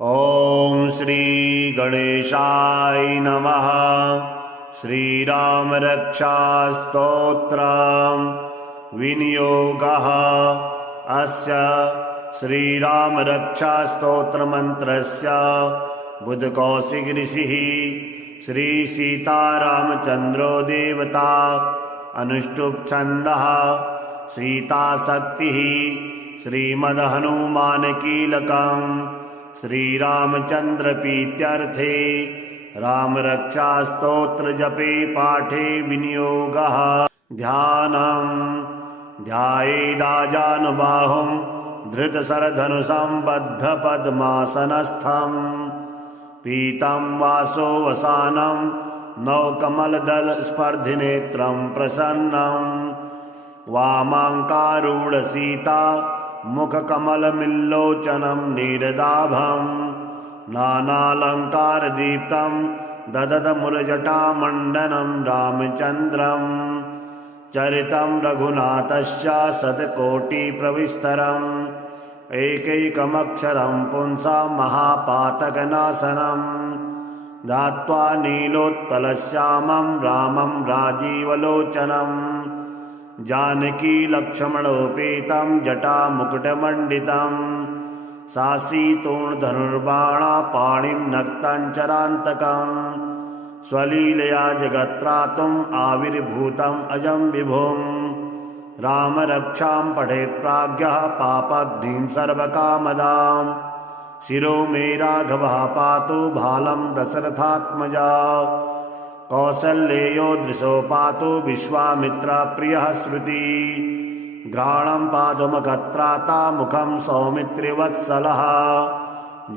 ॐ श्री गणेशाय नमः। श्रीराम रक्षा स्तोत्रम् विनियोगः। अस्य श्रीराम रक्षा स्तोत्र मंत्रस्य बुधकौशिक ऋषिः श्री सीतारामचंद्रो देवता अनुष्टुप् छन्दः सीताशक्तिः श्रीमद्हनुमान कीलकम् श्रीरामचंद्र प्रीत्यर्थे राम रक्षा स्तोत्र जपे पाठे विनियोगः। ध्यानम् ध्यायेदाजानुबाहुं धृतशरधनुषं बद्धपद्मासनस्थं पीतं वासोवसानं नवकमलदलस्पर्धिनेत्रं प्रसन्नं वामाङ्कारूढसीता मुखकमलमिल्लोचनं नीरदाभं नानालङ्कारदीप्तं ददतमुरजटामण्डनं रामचन्द्रं चरितं रघुनाथस्य शतकोटिप्रविस्तरम् एकैकमक्षरं पुंसा महापातकनाशनं ध्यात्वा नीलोत्पलश्यामं रामं राजीवलोचनं जानकी लक्ष्मणोपेतं जटामुकुटमण्डितं सासीतोणधनुर्बाणा पाणिं नक्तं चरान्तकं स्वलीलया जगत्त्रातुम् आविर्भूतम् अजं विभुं राम रक्षां पठेत् प्राज्ञः पापग्निं सर्वकामदां शिरो मे राघवः पातु भालं दशरथात्मजा कौसल्येयो दृशो पातु विश्वामित्रप्रियः श्रुति घ्राणं पादुमखत्राता मुखं सौमित्रिवत्सलः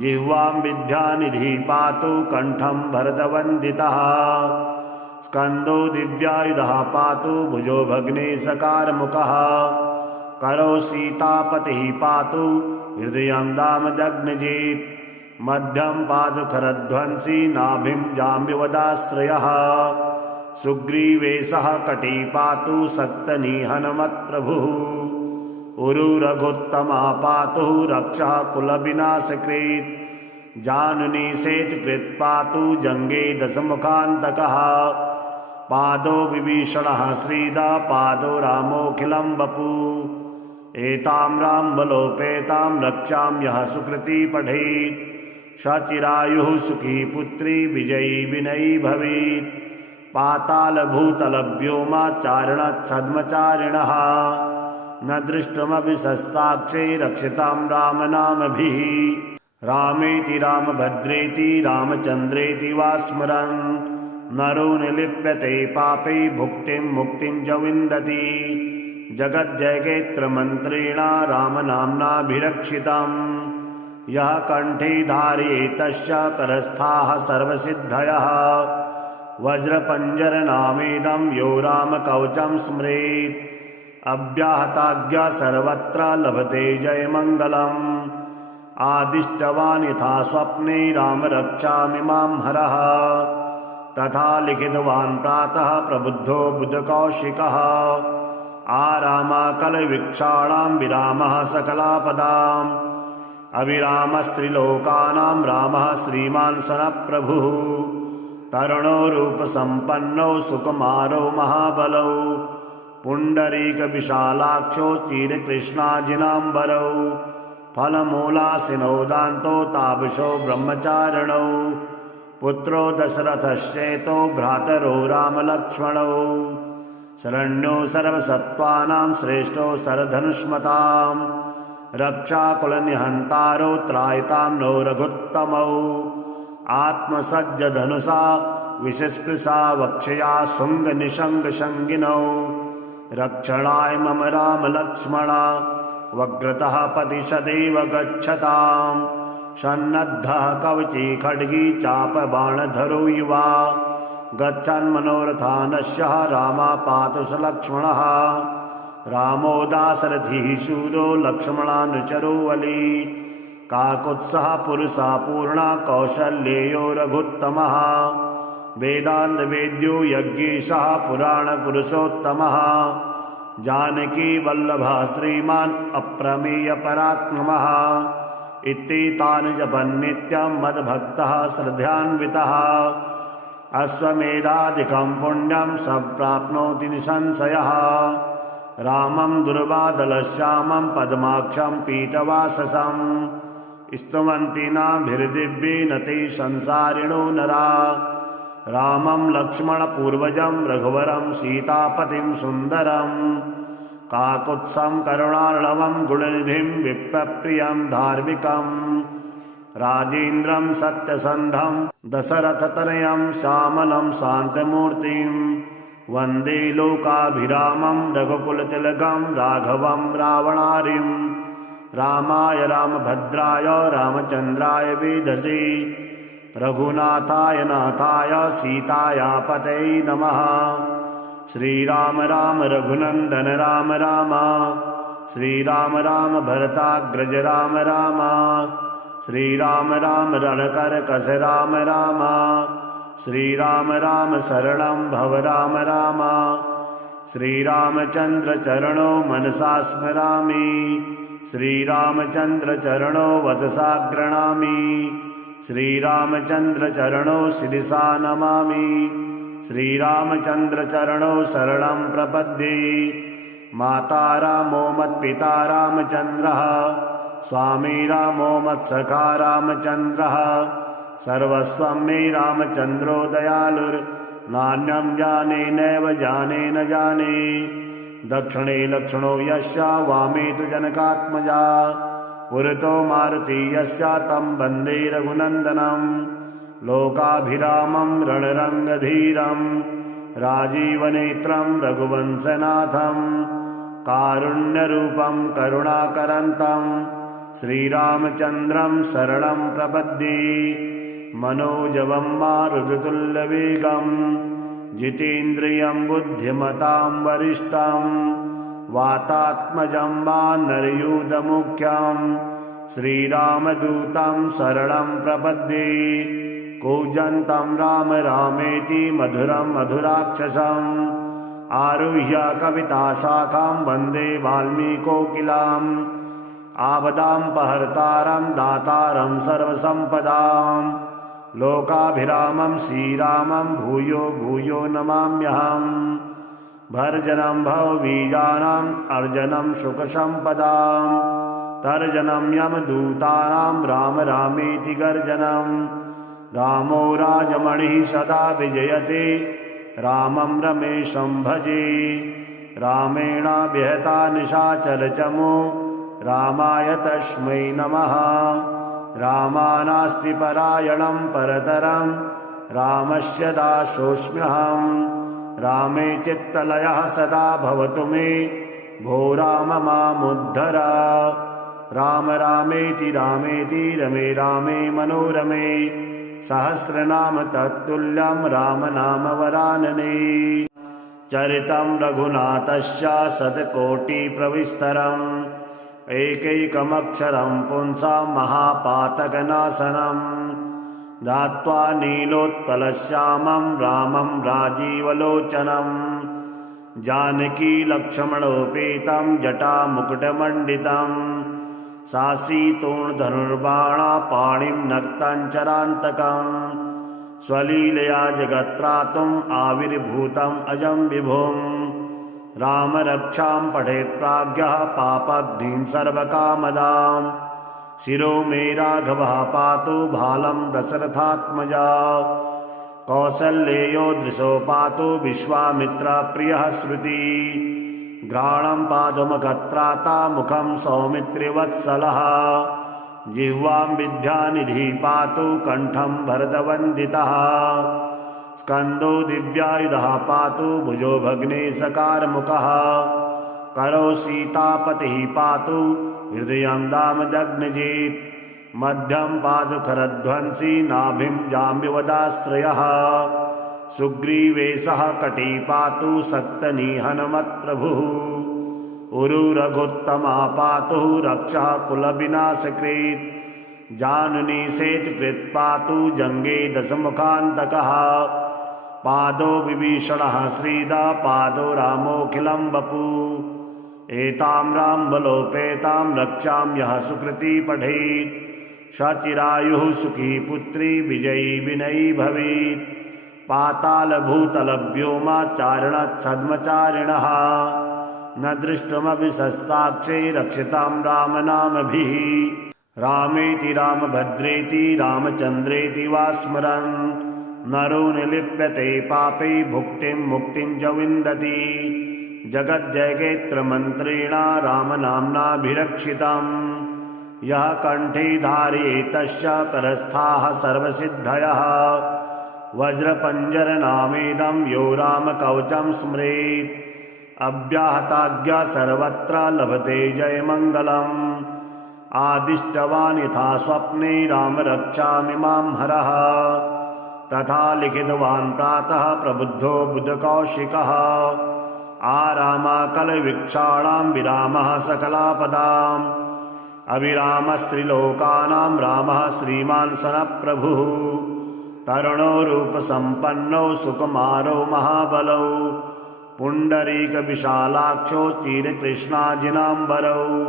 जिह्वां विद्यानिधिः पातु कण्ठं भरतवन्दितः स्कन्दो दिव्यायुधः पातु भुजो भग्नेशकारमुखः करौ सीतापतिः पातु हृदयं दामदग्नजित् मध्यं पादुखरध्वंसी नाभिं जाम्बवदाश्रयः सुग्रीवेशः कटी पातु सक्तनिहनमत्प्रभुः उरु रघुत्तमः पातु रक्षः कुलविनाशकृत् जानुनी सेतुकृत् पातु जङ्गे दशमुखान्तकः पादो विभीषणः श्रीदा पादो रामोऽखिलं वपुः एतां रामबलोपेतां रक्षां यः सुकृती पठेत् सचिरायुः सुखी पुत्री विजयी विनयी भवेत् पातालभूतलव्योमाचारणच्छद्मचारिणः न दृष्टमपि शस्ताक्षे रक्षितां रामनामभिः रामेति रामभद्रेति रामचन्द्रेति वा स्मरन् नरो निलिप्यते पापे भुक्तिं मुक्तिं च विन्दति जगज्जयगेत्रमन्त्रेण रामनाम्नाभिरक्षितम् यः कण्ठे धारयेत् तस्य करस्थाः सर्वसिद्धयः वज्रपञ्जरनामेदं यो रामकवचं स्मरेत् अव्याहताज्ञा सर्वत्र लभते जयमङ्गलम् आदिष्टवान् यथा स्वप्ने राम रक्षामि मां हरः तथा लिखितवान् प्रातः प्रबुद्धो बुधकौशिकः आरामाकलवीक्षाणां विरामः सकलापदाम् अविरामस्त्रिलोकानां रामः श्रीमान् सनप्रभुः तरुणो रूपसम्पन्नो सुकुमारो महाबलौ पुण्डरीकविशालाक्षो चिरकृष्णाजिनाम्बरौ फलमूलासिनो दान्तो तापसो ब्रह्मचारिणौ पुत्रो दशरथश्चेतो भ्रातरो रामलक्ष्मणौ शरण्यो सर्वसत्त्वानां श्रेष्ठो सरधनुष्मताम् रक्षाकुलनिहन्तारो त्रायतां नो रघुत्तमौ आत्मसज्जधनुषा विषस्पृशा वक्षया शुङ्गनिशङ्गशङ्गिनौ रक्षणाय मम रामलक्ष्मणा वक्रतः पतिशदेव गच्छताम् सन्नद्धः कवची खड्गी चापबाणधरो युवा गच्छन्मनोरथानश्यः रामापातु स लक्ष्मणः रामो दाशरथिः शूरो लक्ष्मणानुचरो वली काकुत्सः पुरुषा पूर्णा कौशल्येयो रघुत्तमः वेदान्तवेद्यो यज्ञेशः पुराणपुरुषोत्तमः जानकी वल्लभः श्रीमान् अप्रमेय पराक्रमः इत्येतानि जपन्नित्यं मद्भक्तः श्रद्धान्वितः अश्वमेधादिकं पुण्यं सम्प्राप्नोति निसंशयः। रामं दुर्वादलश्यामं पद्माक्षं पीतवाससं स्तुवन्ति नाभिर्दिव्येन ते संसारिणो नरा। रामं लक्ष्मणपूर्वजं रघुवरं सीतापतिं सुन्दरं काकुत्स्थं करुणार्णवं गुणनिधिं विप्रप्रियं धार्मिकं राजेन्द्रं सत्यसन्धं दशरथतनयं श्यामलं शान्तमूर्तिं वन्दे लोकाभिरामं रघुकुलतिलकं राघवं रावणारिं। रामाय रामभद्राय रामचन्द्राय वेधसे रघुनाथाय नाथाय सीताया पतये नमः। श्रीराम राम रघुनन्दन राम राम श्रीराम राम भरताग्रज राम राम श्रीराम राम रणकरकस राम राम श्रीराम राम शरणं भव राम राम। श्रीरामचन्द्र चरणो मनसा स्मरामि श्रीरामचन्द्र चरणो वचसा गृह्णामि श्रीरामचन्द्र चरणो शिरसा नमामि श्रीरामचन्द्र चरणो शरणं प्रपद्ये। माता रामो मत्पिता रामचन्द्रः स्वामी रामो मत्सखा रामचन्द्रः सर्वस्वं मे रामचन्द्रो दयालुर्नान्यं जाने नैव जाने न जाने। दक्षिणे लक्ष्मणो यस्य वामे तु जनकात्मजा पुरतो मारुति यस्य तं वन्दे रघुनन्दनं। लोकाभिरामं रणरङ्गधीरं राजीवनेत्रं रघुवंशनाथं कारुण्यरूपं करुणाकरन्तं श्रीरामचन्द्रं शरणं प्रपद्ये। मनोजवं मारुततुल्यवेगं जितेन्द्रियं बुद्धिमतां वरिष्ठं वातात्मजं वानरयूथमुख्यं श्रीरामदूतं शरणं प्रपद्ये। कूजन्तं राम रामेति मधुरं मधुराक्षसम् आरुह्य कविताशाखां वन्दे वाल्मीकोकिलाम्। आपदां दातारं सर्वसम्पदां लोकाभिरामं श्रीरामं भूयो भूयो नमाम्यहम्। भर्जनं भवबीजानाम् अर्जनं सुखसम्पदां तर्जनं यमदूतानां राम रामेति गर्जनं। रामो राजमणिः सदा विजयते रामं रमेशं भजे। रामेणाभिहता निशाचरचमो रामाय तस्मै नमः। रामानास्ति परायणं परतरं रामस्य दासोऽस्म्यहम्। रामे चित्तलयः सदा भवतु मे भो राम मामुद्धर। राम रामेति रामेति रमे रामे मनोरमे सहस्रनाम तत्तुल्यं राम नाम वरानने। चरितं रघुनाथस्य शतकोटिप्रविस्तरम् एकैकमक्षरं पुंसां महापातकनाशनं ध्यात्वा नीलोत्पलश्यामं रामं राजीवलोचनं। जानकी लक्ष्मणोपेतं जटामुकुटमण्डितं सासीतोर्धनुर्बाणा पाणिं नक्तं चरान्तकं स्वलीलया जगत्त्रातुम् आविर्भूतम् अजं विभुम्। राम रक्षां पठेत् प्राज्ञः पापग्निं सर्वकामदां शिरो मे राघवः पातु भालं दशरथात्मजा। कौसल्येयो दृशो पातु विश्वामित्रप्रियः श्रुति घ्राणं पादुमखत्राता मुखं सौमित्रिवत्सलः। जिह्वां विद्यानिधिः पातु कण्ठं भरतवन्दितः। स्कन्दो दिव्यायुधः पातु भुजो भग्नेशकारमुखः। करो सीतापतिः पातु हृदयं दामदग्नजित्। मध्यं पातु खरध्वंसी नाभिं जाम्बवदाश्रयः। सुग्रीवेशः कटी पातु सक्तनिहनमत्प्रभुः। उरुरघुत्तमः पातु रक्षः कुलविनाशकृत्। जानुनी सेतुकृत् पातु जङ्गे दशमुखान्तकः। पादो विभीषणः श्रीदा पादो रामोऽखिलं वपु। एतां रामबलोपेतां रक्षां यः सुकृती पठेत् सचिरायुः सुखी पुत्री विजयी विनयी भवेत्। पातालभूतलव्योमाचारणच्छद्मचारिणः न दृष्टमपि शस्ताक्षे रक्षितां रामनामभिः। रामेति रामभद्रेति रामचन्द्रेति वा स्मरन् नरो निलिप्यते पापै भुक्तिं मुक्तिं च विन्दति। जगज्जयगेत्रमन्त्रेण रामनाम्नाभिरक्षितम् यः कण्ठे धारयेत् तस्य करस्थाः सर्वसिद्धयः। वज्रपञ्जरनामेदं यो रामकवचं स्मरेत् अव्याहताज्ञा सर्वत्र लभते जयमङ्गलम्। आदिष्टवान् यथा स्वप्ने रामरक्षामिमां हरः तथा लिखितवान् प्रातः प्रबुद्धो बुधकौशिकः। आरामाकलवृक्षाणां विरामः सकलापदाम् अविरामस्त्रिलोकानां रामः श्रीमान् सनप्रभुः। तरुणो रूपसम्पन्नो सुकुमारो महाबलौ पुण्डरीकविशालाक्षो चिरकृष्णाजिनाम्बरौ।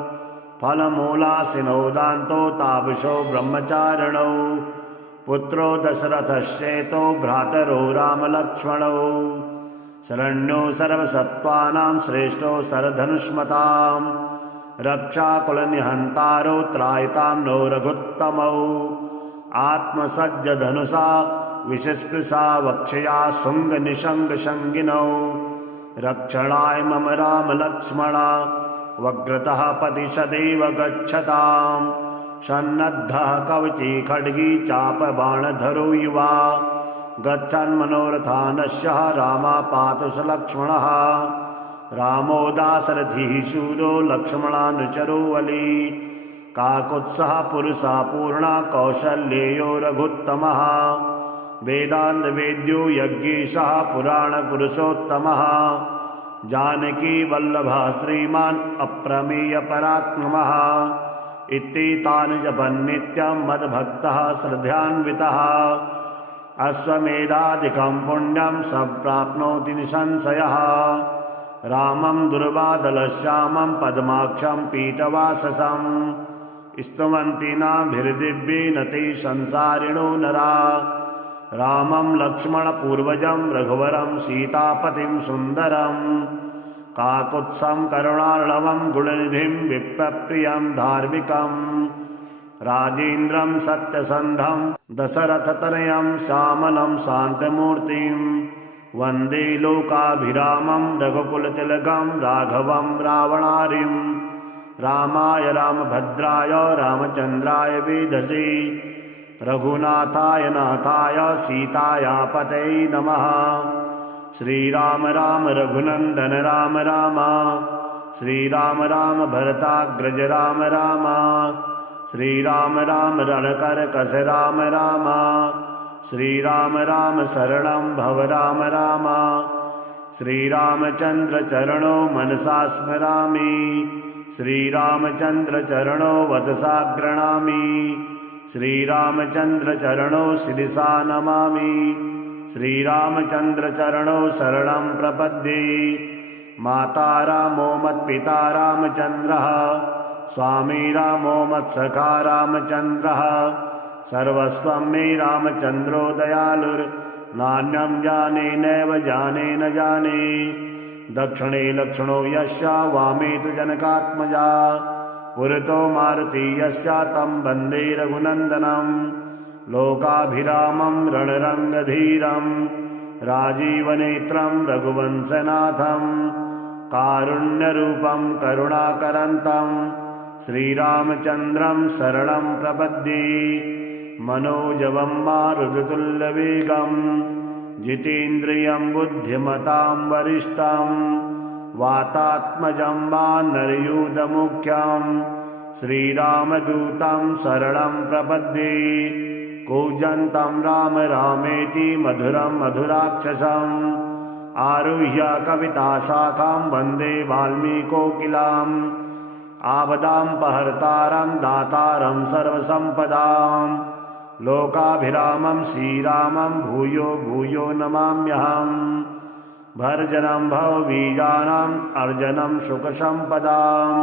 फलमूलासिनो दान्तो तापसो ब्रह्मचारिणौ पुत्रो दशरथश्चेतो भ्रातरो रामलक्ष्मणौ। शरण्यो सर्वसत्त्वानां श्रेष्ठो सरधनुष्मतां रक्षाकुलनिहन्तारो त्रायतां नो रघुत्तमौ। आत्मसज्जधनुषा विषस्पृशा वक्षया शुङ्गनिशङ्गशङ्गिनौ रक्षणाय मम रामलक्ष्मणा वक्रतः पति सदैव गच्छताम्। सन्नद्धः कवची खड्गी चापबाणधरो युवा गच्छन्मनोरथानस्य रामापातु स लक्ष्मणः। रामो दाशरथिः शूरो लक्ष्मणानुचरो वली काकुत्सः पुरुषः पूर्णा कौशल्येयो रघुत्तमः। वेदान्तवेद्यो यज्ञेशः पुराणपुरुषोत्तमः। जानकी वल्लभः श्रीमान् अप्रमेयपराक्रमः। इत्येतानि जपन्नित्यं मद्भक्तः श्रद्धान्वितः अश्वमेधादिकं पुण्यं सम्प्राप्नोति निसंशयः। रामं दुर्वादलश्यामं पद्माक्षं पीतवाससं स्तुवन्ति नाभिर्दिव्येन ते संसारिणो नरा। रामं लक्ष्मणपूर्वजं रघुवरं सीतापतिं सुन्दरं काकुत्सं करुणार्णवं गुणनिधिं विप्रप्रियं धार्मिकं। राजेन्द्रं सत्यसन्धं दशरथतनयं श्यामलं शान्तमूर्तिं वन्दे लोकाभिरामं रघुकुलतिलकं राघवं रावणारिं। रामाय रामभद्राय रामचन्द्राय वेधसे रघुनाथाय नाथाय सीताया पतये नमः। श्रीराम राम रघुनन्दन राम राम श्रीराम राम भरताग्रज राम राम श्रीराम राम रणकरकस राम राम श्रीराम राम शरणं भव राम राम। श्रीरामचन्द्र चरणो मनसा स्मरामि श्रीरामचन्द्र चरणो वचसा गृह्णामि श्रीरामचन्द्र चरणो शिरसा नमामि श्रीरामचन्द्र चरणो शरणं प्रपद्ये। माता रामो मत्पिता रामचन्द्रः स्वामी रामो मत्सखा रामचन्द्रः सर्वस्वं मे रामचन्द्रो दयालुर्नान्यं जाने नैव जाने न जाने। दक्षिणे लक्ष्मणो यस्य वामे तु जनकात्मजा पुरतो मारुति यस्य तं वन्दे रघुनन्दनं। लोकाभिरामं रणरङ्गधीरं राजीवनेत्रं रघुवंशनाथं कारुण्यरूपं करुणाकरन्तं श्रीरामचन्द्रं शरणं प्रपद्ये। मनोजवं मारुततुल्यवेगं जितेन्द्रियं बुद्धिमतां वरिष्ठं वातात्मजं वानरयूथमुख्यं श्रीरामदूतं शरणं प्रपद्ये। कूजन्तं राम रामेति मधुरं मधुराक्षसम् आरुह्य कविताशाखां वन्दे वाल्मीकोकिलाम्। आपदापहर्तारं दातारं सर्वसम्पदां लोकाभिरामं श्रीरामं भूयो भूयो नमाम्यहम्। भर्जनं भवबीजानाम् अर्जनं सुखसम्पदाम्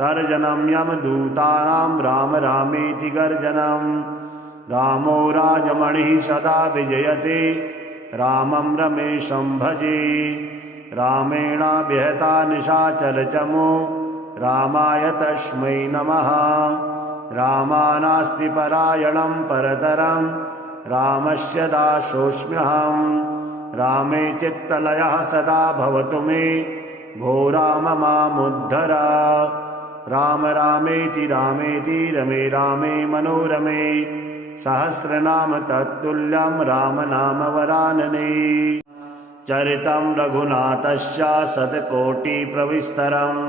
तर्जनं यमदूतानां राम रामेति गर्जनं रामो राजमणिः सदा विजयते रामं रमेशं भजे रामेणाभिहता निशाचरचमो रामाय तस्मै नमः रामानास्ति परायणं परतरं रामस्य दासोऽस्म्यहं रामे चित्तलयः सदा भवतु मे भो राम मामुद्धर राम रामेति रामेति रमे रामे मनोरमे सहस्रनाम तत्तुल्यं राम नाम वरानने चरितं रघुनाथस्य शतकोटिप्रविस्तरम्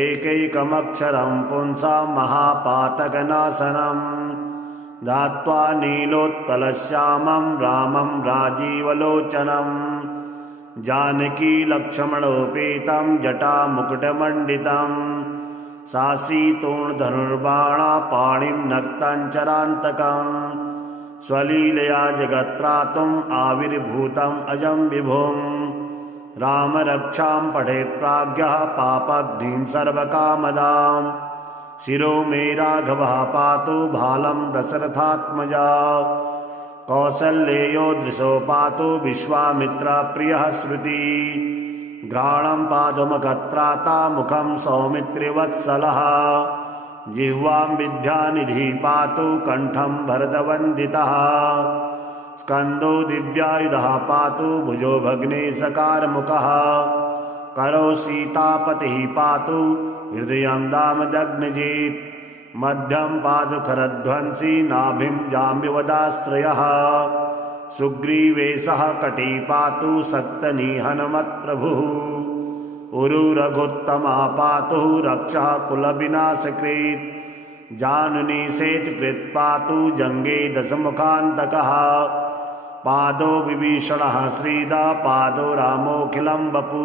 एकैकमक्षरं पुंसां महापातकनाशनं धात्वा नीलोत्पलश्यामं रामं राजीवलोचनं जानकी लक्ष्मणोपेतं जटामुकुटमण्डितं सासीतोणधनुर्बाणा पाणिं नक्ताञ्चरान्तकं स्वलीलया जगत्त्रातुम् आविर्भूतम् अजं विभुम् राम रक्षां पठेत् प्राज्ञः पापग्निं सर्वकामदां शिरो मे राघवः पातु भालं दशरथात्मजा कौसल्येयो दृशो पातु विश्वामित्रप्रियः श्रुति घ्राणं पादुमकत्राता मुखं सौमित्रिवत्सलः जिह्वां विद्यानिधिः पातु कण्ठं भरतवन्दितः स्कन्दो दिव्यायुधः पातु भुजो भग्ने सकारमुखः करो सीतापतिः पातु हृदयं दामदग्नजित् मध्यं पादुखरध्वंसी नाभिं जाम्बिवदाश्रयः सुग्रीवेशः कटी पातु सक्तनिहनमत्प्रभुः उरु रघुत्तमः पातु रक्षः कुलविनाशकृत् जानुनी सेतुकृत् पातु जङ्गे दशमुखान्तकः पादो विभीषणः श्रीदा पादो रामोऽखिलं वपु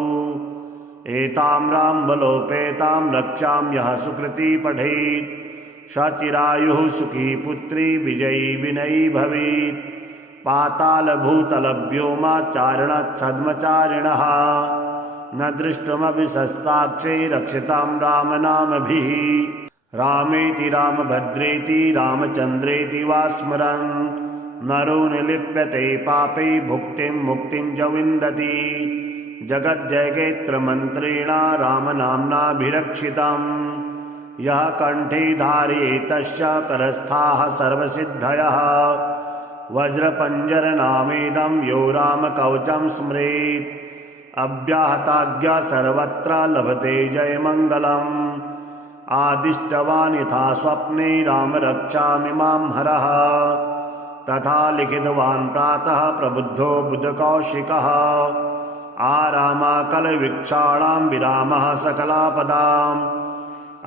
एतां रामबलोपेतां रक्षां यः सुकृती पठेत् सचिरायुः सुखी पुत्री विजयी विनयी भवेत् पातालभूतलव्योमाचारणच्छद्मचारिणः न दृष्टमपि शस्ताक्षे रक्षितां रामनामभिः रामेति रामभद्रेति रामचन्द्रेति वा स्मरन् नरो निलिप्यते पापे भुक्तिं मुक्तिं च विन्दति जगज्जयगेत्रमन्त्रेण रामनाम्नाभिरक्षितं यः कण्ठे धारयेत् तस्य करस्थाः सर्वसिद्धयः वज्रपञ्जरनामेदं यो रामकवचं स्मरेत् अव्याहताज्ञा सर्वत्र लभते जयमङ्गलम् आदिष्टवान् यथा स्वप्ने राम रक्षामि मां हरः तथा लिखितवान् प्रातः प्रबुद्धो बुधकौशिकः आरामाकलवीक्षाणां विरामः सकलापदाम्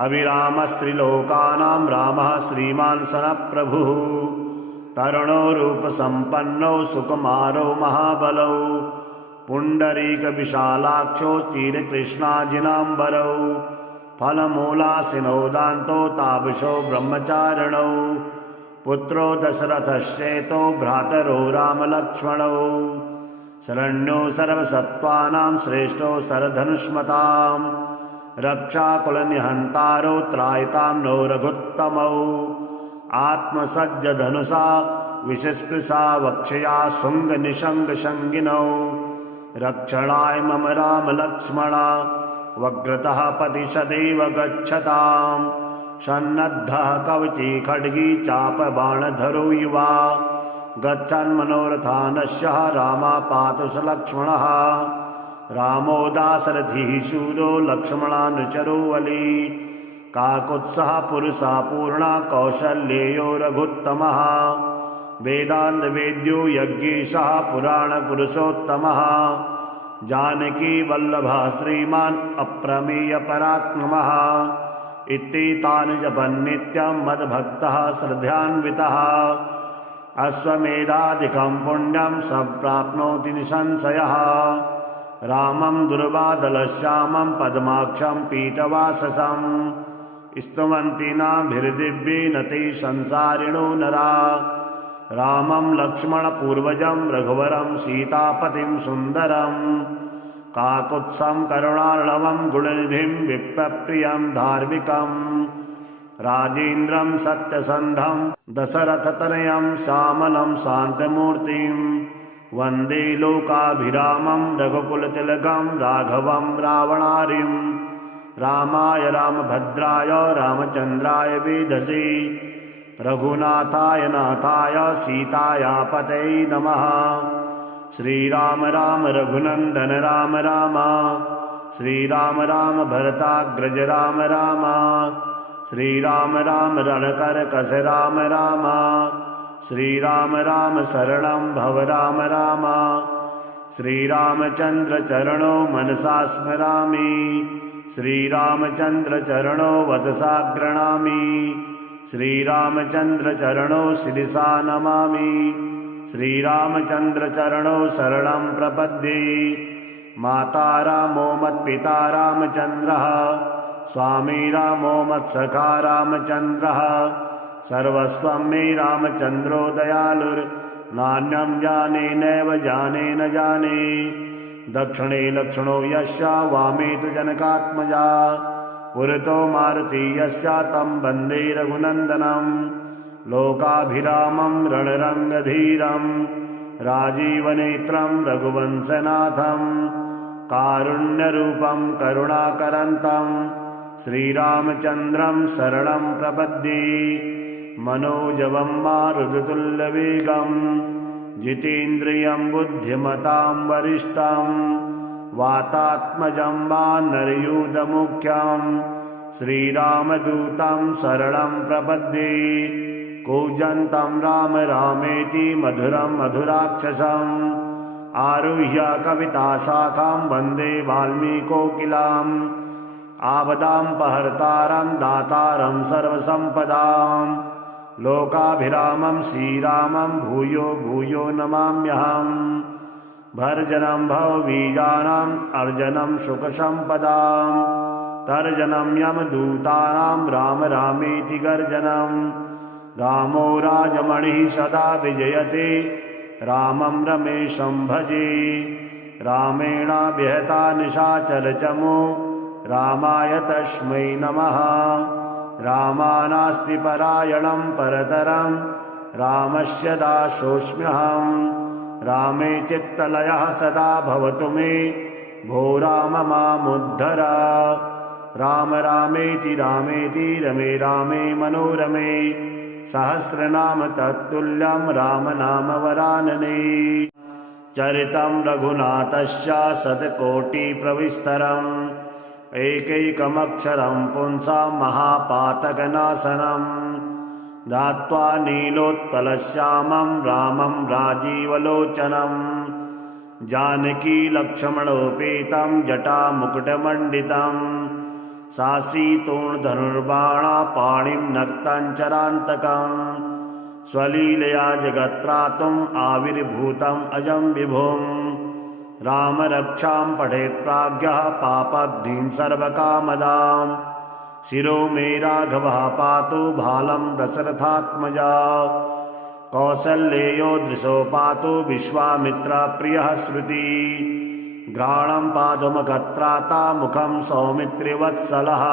अविरामस्त्रिलोकानां रामः श्रीमान् सनप्रभुः तरुणो रूपसम्पन्नो सुकुमारो महाबलौ पुण्डरीकविशालाक्षो चिरकृष्णाजिनाम्बरौ फलमूलासिनो दान्तो तापसो ब्रह्मचारिणौ पुत्रो दशरथश्चेतो भ्रातरो रामलक्ष्मणौ शरण्यो सर्वसत्त्वानां श्रेष्ठो सरधनुष्मतां रक्षाकुलनिहन्तारो त्रायतां नो रघुत्तमौ आत्मसज्जधनुषा विषस्पृशा वक्षया शुङ्गनिशङ्गशङ्गिनौ रक्षणाय मम रामलक्ष्मणा वक्रतः पति सदैव गच्छताम् सन्नद्धः कवची खड्गी चापबाणधरो युवा गच्छन्मनोरथानश्यः रामापातु स लक्ष्मणः रामो दाशरथिः शूरो लक्ष्मणानुचरो वली काकुत्सः पुरुषः पूर्णा कौशल्येयो रघुत्तमः वेदान्तवेद्यो यज्ञेशः पुराणपुरुषोत्तमः जानकी वल्लभः श्रीमान् अप्रमेयपराक्रमः इत्येतानि जपन्नित्यं मद्भक्तः श्रद्धान्वितः अश्वमेधादिकं पुण्यं सम्प्राप्नोति निसंशयः रामं दुर्वादलश्यामं पद्माक्षं पीतवाससं स्तुवन्ति नाभिर्दिव्येन ते संसारिणो नरा रामं लक्ष्मणपूर्वजं रघुवरं सीतापतिं सुन्दरं काकुत्स्थं करुणार्णवं गुणनिधिं विप्रप्रियं धार्मिकं राजेन्द्रं सत्यसन्धं दशरथतनयं श्यामलं शान्तमूर्तिं वन्दे लोकाभिरामं रघुकुलतिलकं राघवं रावणारिं रामाय रामभद्राय रामचन्द्राय वेधसे रघुनाथाय नाथाय सीताया पतये नमः। श्रीराम राम रघुनन्दन राम राम श्रीराम राम भरताग्रज राम राम श्रीराम राम रणकरकस राम राम श्रीराम राम शरणं भव राम राम श्रीरामचन्द्र चरणो मनसा स्मरामि श्रीरामचन्द्र चरणो वचसा गृह्णामि श्रीरामचन्द्र चरणो शिरसा नमामि श्रीरामचन्द्र चरणो शरणं प्रपद्ये माता रामो मत्पिता रामचन्द्रः स्वामी रामो मत्सखा रामचन्द्रः सर्वस्वं मे रामचन्द्रो दयालुर्नान्यं जाने नैव जाने न जाने दक्षिणे लक्ष्मणो यस्य वामे तु जनकात्मजा पुरतो मारुति यस्य तं वन्दे रघुनन्दनं लोकाभिरामं रणरङ्गधीरं राजीवनेत्रं रघुवंशनाथं कारुण्यरूपं करुणाकरन्तं श्रीरामचन्द्रं शरणं प्रपद्ये मनोजवं मारुततुल्यवेगं जितेन्द्रियं बुद्धिमतां वरिष्ठं वातात्मजं वानरयूथमुख्यं श्रीरामदूतं शरणं प्रपद्ये कूजन्तं राम रामेति मधुरं मधुराक्षसम् आरुह्य कविताशाखां वन्दे वाल्मीकोकिलाम् आपदापहर्तारं दातारं सर्वसम्पदां लोकाभिरामं श्रीरामं भूयो भूयो नमाम्यहम् भर्जनं भवबीजानाम् अर्जनं सुखसम्पदां तर्जनं यमदूतानां राम रामेति गर्जनं रामो राजमणिः सदा विजयते रामं रमेशं भजे रामेणाभिहता निशाचरचमो रामाय तस्मै नमः रामानास्ति परायणं परतरं रामस्य दासोऽस्म्यहं रामे चित्तलयः सदा भवतु मे भो राम मामुद्धर राम रामेति रामेति रमे रामे मनोरमे सहस्रनाम तत्तुल्यं राम नाम वरानने चरितं रघुनाथस्य शतकोटिप्रविस्तरम् एकैकमक्षरं पुंसां महापातकनाशनं दात्वा नीलोत्पलश्यामं रामं राजीवलोचनं जानकीलक्ष्मणोपेतं जटामुकुटमण्डितं सासीतोणधनुर्बाणापाणिं नक्तं चरान्तकं स्वलीलया जगत्त्रातुम् आविर्भूतम् अजं विभुम् राम रक्षां पठेत् प्राज्ञः पापग्निं सर्वकामदां शिरो मे राघवः पातु भालं दशरथात्मजा कौसल्येयो दृशो पातु विश्वामित्रप्रियः श्रुति घ्राणं पादुमखत्राता मुखं सौमित्रिवत्सलः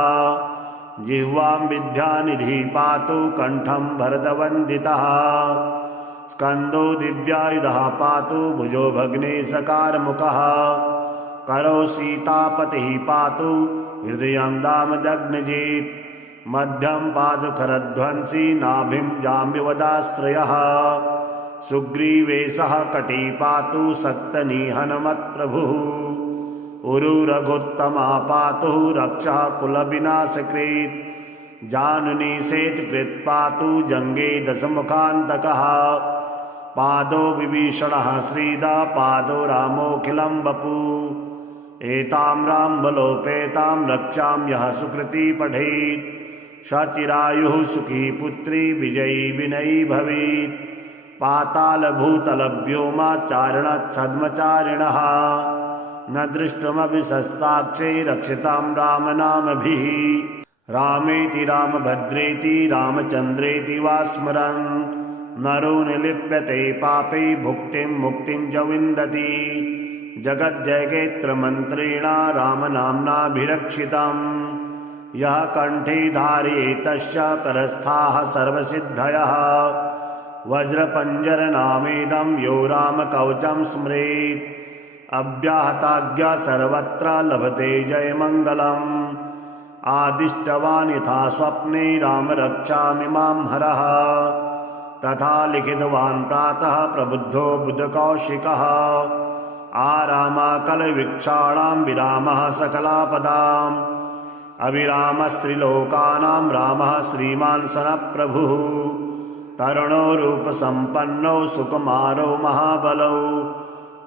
जिह्वां विद्यानिधिः पातु कण्ठं भरतवन्दितः स्कन्दो दिव्यायुधः पातु भुजो भग्नेशकारमुखः करो सीतापतिः पातु हृदयं दामदग्नजित् मध्यं पातु खरध्वंसी नाभिं जाम्बवदाश्रयः सुग्रीवेशः कटी पातु सक्तनिहनमत्प्रभुः उरुरघुत्तमः पातु रक्षः कुलविनाशकृत् जानुनी सेतुकृत् पातु जङ्गे दशमुखान्तकः पादो विभीषणः श्रीदा पादो रामोऽखिलं वपु एतां रामबलोपेतां रक्षां यः सुकृती पठेत् सचिरायुः सुखी पुत्री विजयी विनयी भवेत् पातालभूतलव्योमाचारणच्छद्मचारिणः न दृष्टमपि शस्ताक्षे रक्षितां रामनामभिः रामेति रामभद्रेति रामचन्द्रेति वा स्मरन् नरो निलिप्यते पापै भुक्तिं मुक्तिं च विन्दति। जगज्जयगेत्रमन्त्रेणा रामनाम्नाभिरक्षितम् यः कण्ठे धारयेत् तस्य करस्थाः सर्वसिद्धयः। वज्रपञ्जरनामेदं यो रामकवचं स्मरेत् अव्याहताज्ञा सर्वत्र लभते जयमङ्गलम्। आदिष्टवान् यथा स्वप्ने राम रक्षामि मां हरः तथा लिखितवान् प्रातः प्रबुद्धो बुधकौशिकः। आरामाकलवृक्षाणां विरामः सकलापदाम् अविरामस्त्रिलोकानां रामः श्रीमान् सनप्रभुः। तरुणो रूपसम्पन्नौ सुकुमारो महाबलौ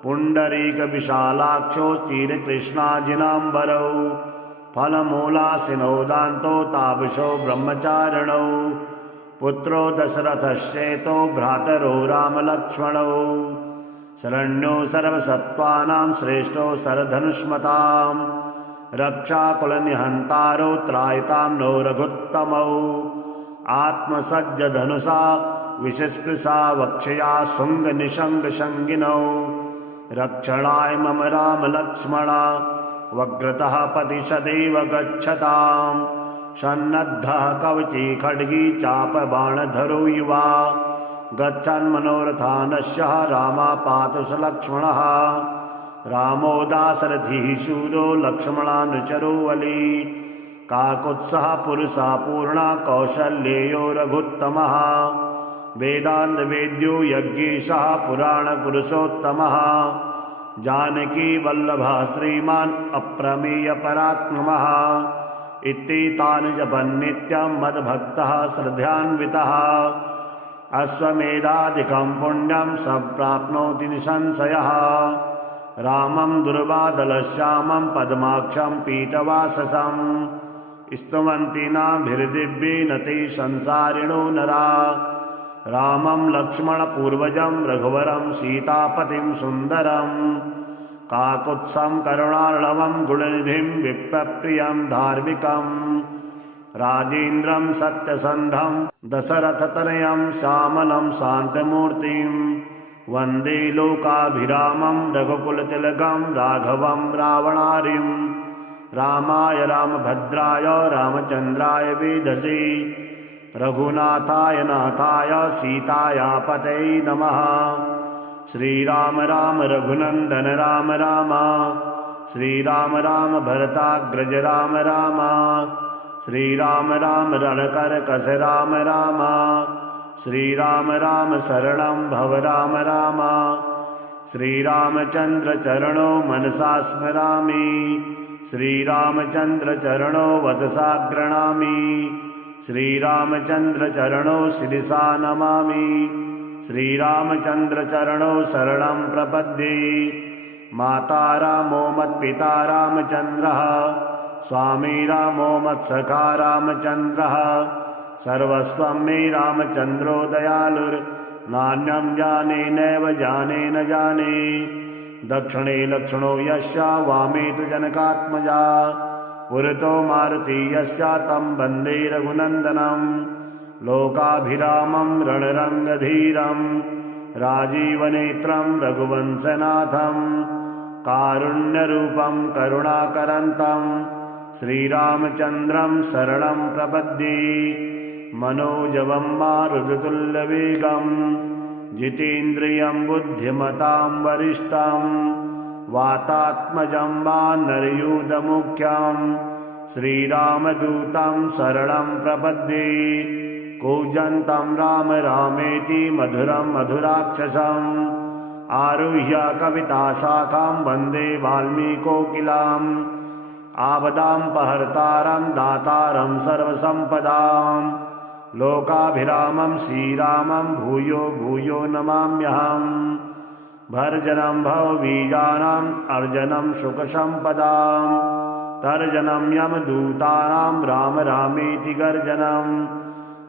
पुण्डरीकविशालाक्षो चिरकृष्णाजिनाम्बरौ। फलमूलासिनौ दान्तो तापसो ब्रह्मचारिणौ पुत्रो दशरथश्चेतो भ्रातरो रामलक्ष्मणौ। शरण्यो सर्वसत्त्वानां श्रेष्ठो सरधनुष्मतां रक्षाकुलनिहन्तारो त्रायतां नो रघुत्तमौ। आत्मसज्जधनुषा विशस्पृशा वक्षया शुङ्गनिशङ्गशङ्गिनौ रक्षणाय मम रामलक्ष्मणा वक्रतः पति सदैव गच्छताम्। सन्नद्धः कवची खड्गी चापबाणधरो युवा गच्छन्मनोरथानस्य रामापातु स लक्ष्मणः। रामो दाशरथिः शूरो लक्ष्मणानुचरो वली काकुत्सः पुरुषः पूर्णा कौशल्येयो रघुत्तमः। वेदान्तवेद्यो यज्ञेशः पुराणपुरुषोत्तमः। जानकी वल्लभः श्रीमान् अप्रमेयपराक्रमः। इत्येतानि जपन्नित्यं मद्भक्तः श्रद्धान्वितः अश्वमेधादिकं पुण्यं सम्प्राप्नोति निसंशयः। रामं दुर्वादलश्यामं पद्माक्षं पीतवाससं स्तुवन्ति नाभिर्दिव्येन ते संसारिणो नरा। रामं लक्ष्मणपूर्वजं रघुवरं सीतापतिं सुन्दरं काकुत्सं करुणार्णवं गुणनिधिं विप्रप्रियं धार्मिकं। राजेन्द्रं सत्यसन्धं दशरथतनयं श्यामलं शान्तमूर्तिं वन्दे लोकाभिरामं रघुकुलतिलकं राघवं रावणारिं। रामाय रामभद्राय रामचन्द्राय वेधसे रघुनाथाय नाथाय सीताया पतये नमः। श्रीराम राम रघुनन्दन राम राम श्रीराम राम भरताग्रज राम राम श्रीराम राम रणकरकस राम राम श्रीराम राम शरणं भव राम राम। श्रीरामचन्द्र चरणो मनसा स्मरामि श्रीरामचन्द्र चरणो वचसा गृह्णामि श्रीरामचन्द्र चरणो शिरसा नमामि श्रीरामचन्द्र चरणो शरणं प्रपद्ये। माता रामो मत्पिता रामचन्द्रः स्वामी रामो मत्सखा रामचन्द्रः सर्वस्वं मे रामचन्द्रो दयालुर्नान्यं जाने नैव जाने न जाने। दक्षिणे लक्ष्मणो यस्य वामे तु जनकात्मजा पुरतो मारुति यस्य तं वन्दे रघुनन्दनं। लोकाभिरामं रणरङ्गधीरं राजीवनेत्रं रघुवंशनाथं कारुण्यरूपं करुणाकरन्तं श्रीरामचन्द्रं शरणं प्रपद्ये। मनोजवं मारुततुल्यवेगं जितेन्द्रियं बुद्धिमतां वरिष्ठं वातात्मजं वानरयूथमुख्यं श्रीरामदूतं शरणं प्रपद्ये। कूजन्तं राम रामेति मधुरं मधुराक्षसम् आरुह्य कविताशाखां वन्दे वाल्मीकोकिलाम्। आपदापहर्तारं दातारं सर्वसम्पदां लोकाभिरामं श्रीरामं भूयो भूयो नमाम्यहम्। भर्जनं भवबीजानाम् अर्जनं सुखसम्पदां तर्जनं यमदूतानां राम रामेति गर्जनं।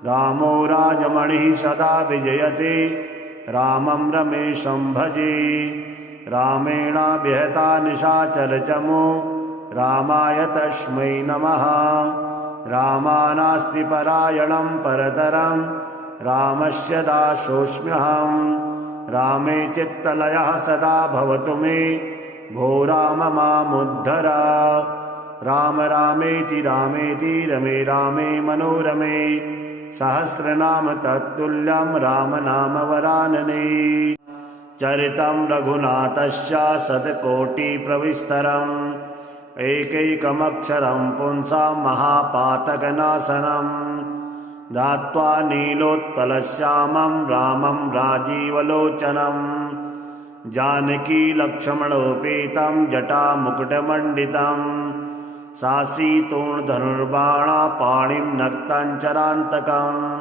रामो राजमणिः सदा विजयते रामं रमेशं भजे। रामेणाभिहता निशाचरचमो रामाय तस्मै नमः। रामानास्ति परायणं परतरं रामस्य दासोऽस्म्यहम्। रामे चित्तलयः सदा भवतु मे, भो राम मामुद्धर। राम रामेति रामेति रमे रामे मनोरमे, सहस्रनाम तत्तुल्यं राम नाम वरानने। चरितं रघुनाथस्य शतकोटिप्रविस्तरम्, एकैकमक्षरं पुंसां महापातकनाशनम्। ध्यात्वा नीलोत्पलश्यामं रामं राजीवलोचनम्, जानकी लक्ष्मणोपेतं जटामुकुटमण्डितं। सासीतोर्धनुर्बाणा पाणिं नक्तञ्चरान्तकम्,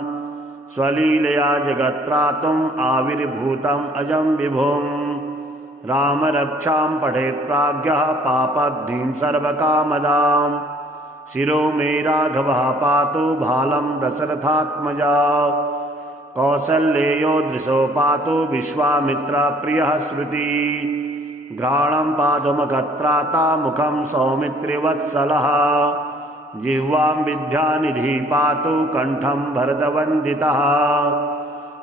स्वलीलया जगत्त्रातुम् आविर्भूतम् अजं विभुम्। राम रक्षां पठेत् प्राज्ञः पापग्निं सर्वकामदाम्, शिरो मे राघवः पातु भालं दशरथात्मजा। कौसल्येयो दृशो पातु विश्वामित्रप्रियः श्रुति, घ्राणं पादुमकत्राता मुखं सौमित्रिवत्सलः। जिह्वां विद्यानिधिः पातु कण्ठं भरतवन्दितः,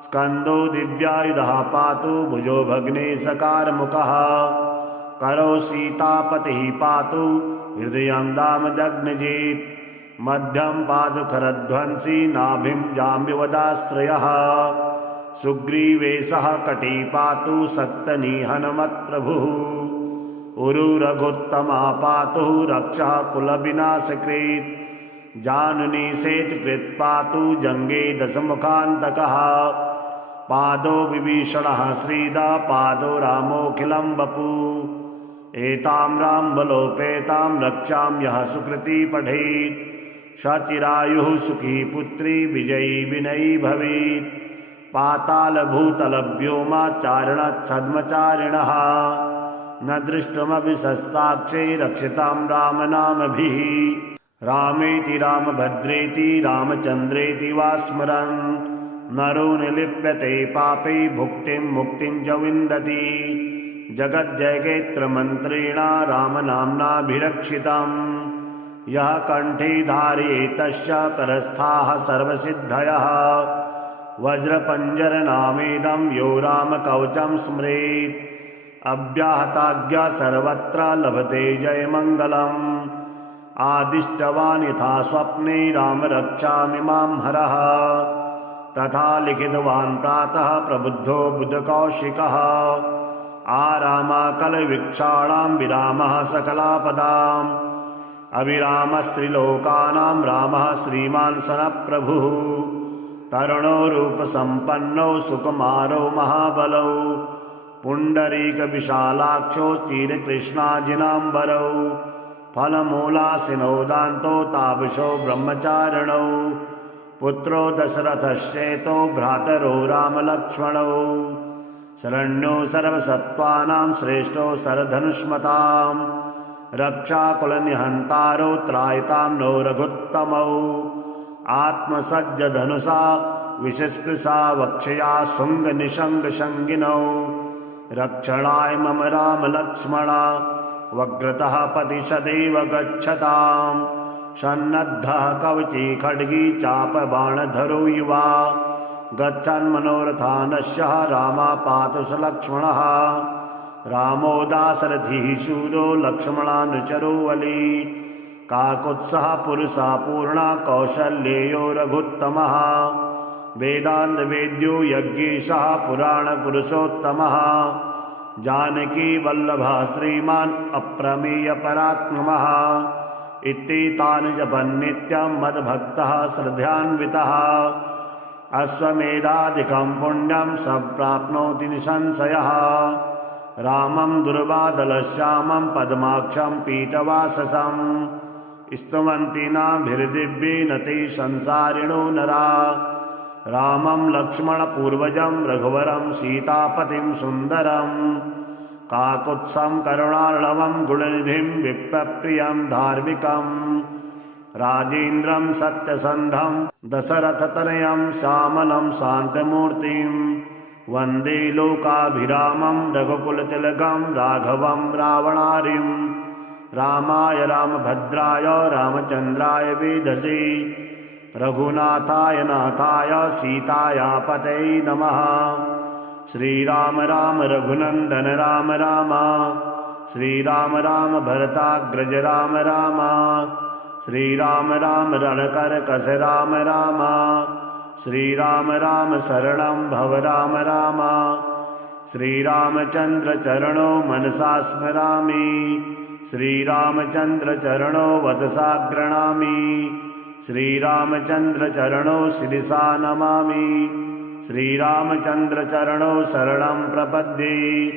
स्कन्दो दिव्यायुधः पातु भुजो भग्नेशकारमुखः। करौ सीतापतिः पातु हृदयं दामदग्नजित्, मध्यं पादुखरध्वंसी नाभिं जाम्बवदाश्रयः। सुग्रीवेशः कटी पातु सक्तनिहनमत्प्रभुः, उरु रघुत्तमा पातु रक्षः कुलविनाशकृत्। जानुनी सेतुकृत् पातु जङ्गे दशमुखान्तकः, पादो विभीषणः श्रीदा पादो रामोऽखिलं वपु। एतां रामबलोपेतां रक्षां यः सुकृती पठेत्, सचिरायुः सुखी पुत्री विजयी विनयी भवेत्। पातालभूतलव्योमाचारणच्छद्मचारिणः, न दृष्टमपि शस्ताक्षे रक्षितां रामनामभिः। रामेति रामभद्रेति रामचन्द्रेति वा स्मरन्, नरो न लिप्यते पापै भुक्तिं मुक्तिं च विन्दति। जगज्जयगेत्रमन्त्रेण रामनाम्नाभिरक्षितम्, यः कण्ठे धारयेत् तस्य करस्थाः सर्वसिद्धयः। वज्रपञ्जरनामेदं यो रामकवचं स्मरेत्, अव्याहताज्ञा सर्वत्र लभते जयमङ्गलम्। आदिष्टवान् यथा स्वप्ने राम रक्षामि मां हरः, तथा लिखितवान् प्रातः प्रबुद्धो बुधकौशिकः। आरामाकलवीक्षाणां विरामः सकलापदाम्, अविरामस्त्रिलोकानां रामः श्रीमान् सनप्रभुः। तरुणो रूपसम्पन्नो सुकुमारो महाबलौ, पुण्डरीकविशालाक्षो चिरकृष्णाजिनाम्बरौ। फलमूलासिनो दान्तो तापसो ब्रह्मचारिणौ, पुत्रो दशरथश्चेतो भ्रातरो रामलक्ष्मणौ। शरण्यो सर्वसत्त्वानां श्रेष्ठो सरधनुष्मतां, रक्षाकुलनिहन्तारो त्रायतां नो रघुत्तमौ। आत्मसज्जधनुषा विषस्पृशा वक्षया शुङ्गनिशङ्गशङ्गिनौ, रक्षणाय मम रामलक्ष्मणा वग्रतः पति सदैव गच्छताम्। सन्नद्धः कवची खड्गी चापबाणधरो युवा, गच्छन्मनोरथानस्य रामापातु स लक्ष्मणः। रामो दाशरथिः शूरो लक्ष्मणानुचरो बली, काकुत्सः पुरुषः पूर्णा कौसल्येयो रघुत्तमः। वेदान्तवेद्यो यज्ञेशः पुराणपुरुषोत्तमः, जानकी वल्लभः श्रीमान् अप्रमेयपराक्रमः। इत्येतानि जपन्नित्यं मद्भक्तः श्रद्धान्वितः, अश्वमेधादिकं पुण्यं सम्प्राप्नोति निसंशयः। रामं दुर्वादलश्यामं पद्माक्षं पीतवाससं, स्तुवन्ति नाभिर्दिव्येन ते संसारिणो नरा। रामं लक्ष्मणपूर्वजं रघुवरं सीतापतिं सुन्दरं, काकुत्सं करुणार्णवं गुणनिधिं विप्रप्रियं धार्मिकं। राजेन्द्रं सत्यसन्धं दशरथतनयं श्यामलं शान्तमूर्तिं, वन्दे लोकाभिरामं रघुकुलतिलकं राघवं रावणारिं। रामाय रामभद्राय रामचन्द्राय वेधसे, रघुनाथाय नाथाय सीताया पतये नमः। श्रीराम राम रघुनंदन राम राम, श्रीराम राम भरताग्रज राम राम, श्रीराम राम रणकरकस राम राम, श्रीराम राम शरणं भव राम राम। श्रीरामचंद्र चरणो मनसा स्मरामि, श्रीरामचंद्र चरणो वचसा गृह्णामि, श्रीरामचंद्र चरणो शिरसा नमामि, श्रीरामचंद्र चरणो शरणं प्रपद्ये।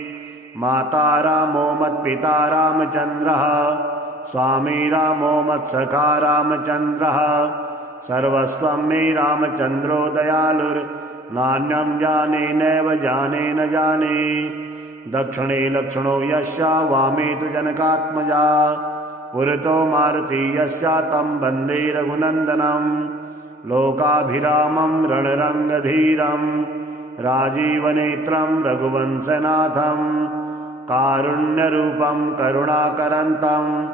माता रामो मत्पिता रामचंद्रः, स्वामी रामो मत्सखा रामचंद्रः, सर्वस्वं मे रामचंद्रो दयालुर्नान्यं जाने नैव जाने न जाने। दक्षिणे लक्ष्मणो यस्य वामे तु जनकात्मजा, पुरतो मारुति यस्य तं वन्दे रघुनन्दनं। लोकाभिरामं रणरङ्गधीरं, राजीवनेत्रं रघुवंशनाथं, कारुण्यरूपं करुणाकरन्तं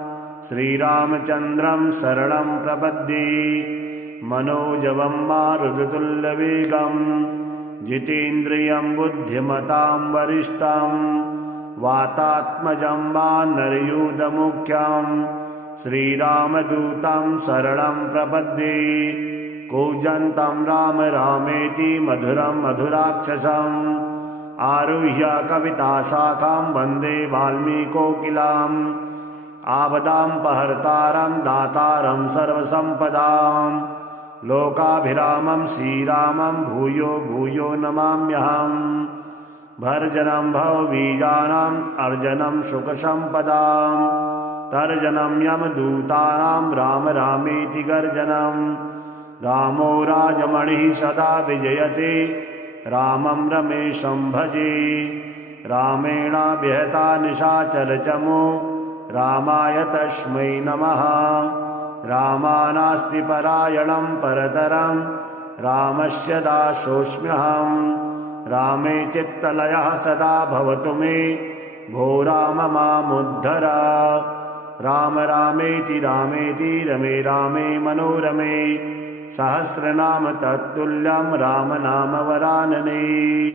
श्रीरामचन्द्रं शरणं प्रपद्ये। मनोजवं मारुततुल्यवेगं, जितेन्द्रियं बुद्धिमतां वरिष्ठं, वातात्मजं वानरयूथमुख्यं श्रीरामदूतं शरणं प्रपद्ये। कूजन्तं राम रामेति मधुरं मधुराक्षसम्, आरुह्य कविताशाखां वन्दे वाल्मीकोकिलाम्। आपदामपहर्तारं दातारं सर्वसम्पदां, लोकाभिरामं श्रीरामं भूयो भूयो नमाम्यहम्। भर्जनं भवबीजानाम् अर्जनं सुखसम्पदां, तर्जनं यमदूतानां राम रामेति गर्जनम्। रामो राजमणिः सदा विजयते, रामं रमेशं भजे। रामेणाभिहता निशाचरचमो, रामाय तस्मै नमः। रामानास्ति परायणं परतरं, रामस्य दासोऽस्म्यहम्। रामे चित्तलयः सदा भवतु मे, भो राम मामुद्धर। राम रामेति रामेति रमे रामे मनोरमे, सहस्रनाम तत्तुल्यं राम नाम वरानने।